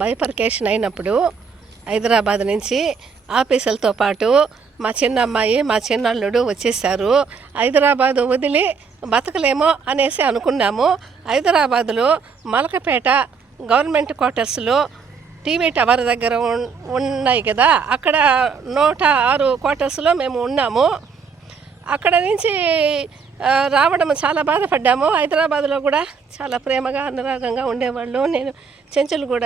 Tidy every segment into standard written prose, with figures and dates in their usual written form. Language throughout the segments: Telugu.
బైఫర్కేషన్ అయినప్పుడు హైదరాబాద్ నుంచి ఆఫీసులతో పాటు మా చిన్న అమ్మాయి మా చిన్నల్లుడు వచ్చేసారు. హైదరాబాదు వదిలి బతకలేమో అనేసి అనుకున్నాము. హైదరాబాదులో మలకపేట గవర్నమెంట్ క్వార్టర్స్లో టీవీ టవర్ దగ్గర ఉన్నాయి కదా, అక్కడ 106 క్వార్టర్స్లో మేము ఉన్నాము. అక్కడ నుంచి రావడం చాలా బాధపడ్డాము. హైదరాబాద్లో కూడా చాలా ప్రేమగా అనురాగంగా ఉండేవాళ్ళు. నేను చెంచులగూడ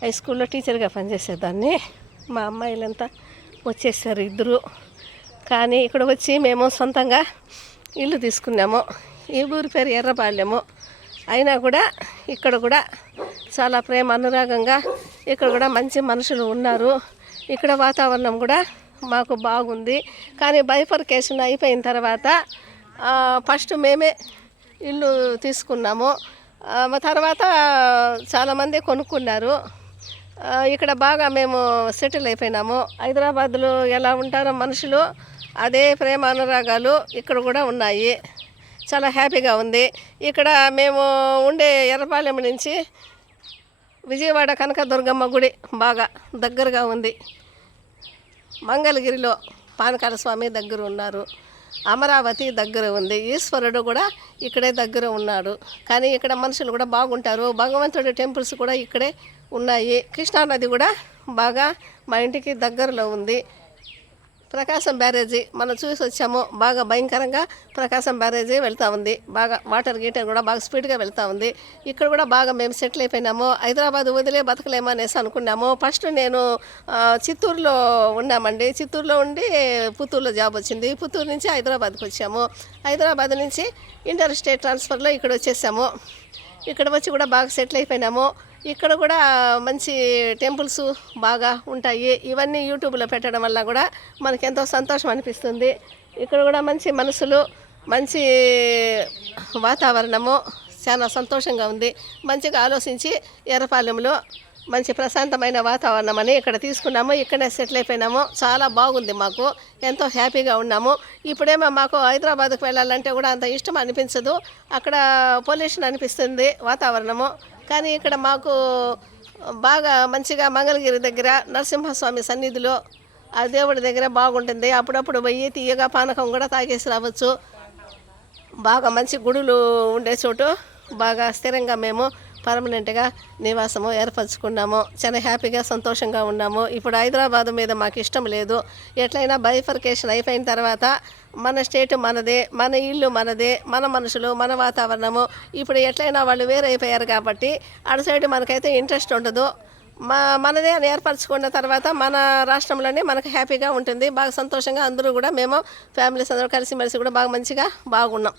హై స్కూల్లో టీచర్గా పనిచేసేదాన్ని. మా అమ్మాయిలంతా వచ్చేసారు ఇద్దరు. కానీ ఇక్కడ వచ్చి మేము సొంతంగా ఇల్లు తీసుకున్నాము. ఈ ఊరి పేరు ఎర్రపాలెము. అయినా కూడా ఇక్కడ కూడా చాలా ప్రేమ అనురాగంగా ఇక్కడ కూడా మంచి మనుషులు ఉన్నారు. ఇక్కడ వాతావరణం కూడా మాకు బాగుంది. కానీ బైఫర్కేషన్ అయిపోయిన తర్వాత ఫస్ట్ మేమే ఇల్లు తీసుకున్నాము. తర్వాత చాలామంది కొనుక్కున్నారు. ఇక్కడ బాగా మేము సెటిల్ అయిపోయినాము. హైదరాబాద్లో ఎలా ఉంటారో మనుషులు, అదే ప్రేమ అనురాగాలు ఇక్కడ కూడా ఉన్నాయి. చాలా హ్యాపీగా ఉంది. ఇక్కడ మేము ఉండే ఎర్రపాలెం నుంచి విజయవాడ కనకదుర్గమ్మ గుడి బాగా దగ్గరగా ఉంది. మంగళగిరిలో పానకాల స్వామి దగ్గర ఉన్నారు. అమరావతి దగ్గర ఉంది. ఈశ్వరుడు కూడా ఇక్కడే దగ్గర ఉన్నాడు. కానీ ఇక్కడ మనుషులు కూడా బాగుంటారు. భగవంతుడి టెంపుల్స్ కూడా ఇక్కడే ఉన్నాయి. కృష్ణానది కూడా బాగా మా ఇంటికి దగ్గరలో ఉంది. ప్రకాశం బ్యారేజీ మనం చూసి వచ్చాము. బాగా భయంకరంగా ప్రకాశం బ్యారేజీ వెళ్తూ ఉంది. బాగా వాటర్ గీటర్ కూడా బాగా స్పీడ్గా వెళ్తూ ఉంది. ఇక్కడ కూడా బాగా మేము సెటిల్ అయిపోయినాము. హైదరాబాద్ వదిలే బతకలేమో అనేసి అనుకున్నాము. ఫస్ట్ నేను చిత్తూరులో ఉన్నామండి. చిత్తూరులో ఉండి పుత్తూరులో జాబ్ వచ్చింది. పుత్తూరు నుంచి హైదరాబాద్కి వచ్చాము. హైదరాబాద్ నుంచి ఇంటర్ స్టేట్ ట్రాన్స్ఫర్లో ఇక్కడ వచ్చేసాము. ఇక్కడ వచ్చి కూడా బాగా సెటిల్ అయిపోయినాము. ఇక్కడ కూడా మంచి టెంపుల్స్ బాగా ఉంటాయి. ఇవన్నీ యూట్యూబ్లో పెట్టడం వల్ల కూడా మనకి ఎంతో సంతోషం అనిపిస్తుంది. ఇక్కడ కూడా మంచి మనసులు, మంచి వాతావరణము, చాలా సంతోషంగా ఉంది. మంచిగా ఆలోచించి ఎర్రపాలెంలో మంచి ప్రశాంతమైన వాతావరణం అని ఇక్కడ తీసుకున్నాము. ఇక్కడే సెటిల్ అయిపోయినాము. చాలా బాగుంది. మాకు ఎంతో హ్యాపీగా ఉన్నాము. ఇప్పుడేమో మాకు హైదరాబాద్కి వెళ్ళాలంటే కూడా అంత ఇష్టం అనిపించదు. అక్కడ పొల్యూషన్ అనిపిస్తుంది వాతావరణము. కానీ ఇక్కడ మాకు బాగా మంచిగా మంగళగిరి దగ్గర నరసింహస్వామి సన్నిధిలో ఆ దేవుడి దగ్గర బాగుంటుంది. అప్పుడప్పుడు పోయి తీయగా పానకం కూడా తాగేసి రావచ్చు. బాగా మంచి గుడులు ఉండే చోటు బాగా స్థిరంగా మేము పర్మనెంట్గా నివాసము ఏర్పరచుకున్నాము. చాలా హ్యాపీగా సంతోషంగా ఉన్నాము. ఇప్పుడు హైదరాబాద్ మీద మాకు ఇష్టం లేదు. ఎట్లయినా బైఫర్కేషన్ అయిపోయిన తర్వాత మన స్టేట్ మనదే, మన ఇల్లు మనదే, మన మనుషులు, మన వాతావరణము. ఇప్పుడు ఎట్లయినా వాళ్ళు వేరైపోయారు కాబట్టి అటు సైడ్ మనకైతే ఇంట్రెస్ట్ ఉండదు. మనదే అని ఏర్పరచుకున్న తర్వాత మన రాష్ట్రంలోనే మనకు హ్యాపీగా ఉంటుంది. బాగా సంతోషంగా అందరూ కూడా మేము ఫ్యామిలీస్ అందరూ కలిసిమెలిసి కూడా బాగా మంచిగా బాగున్నాం.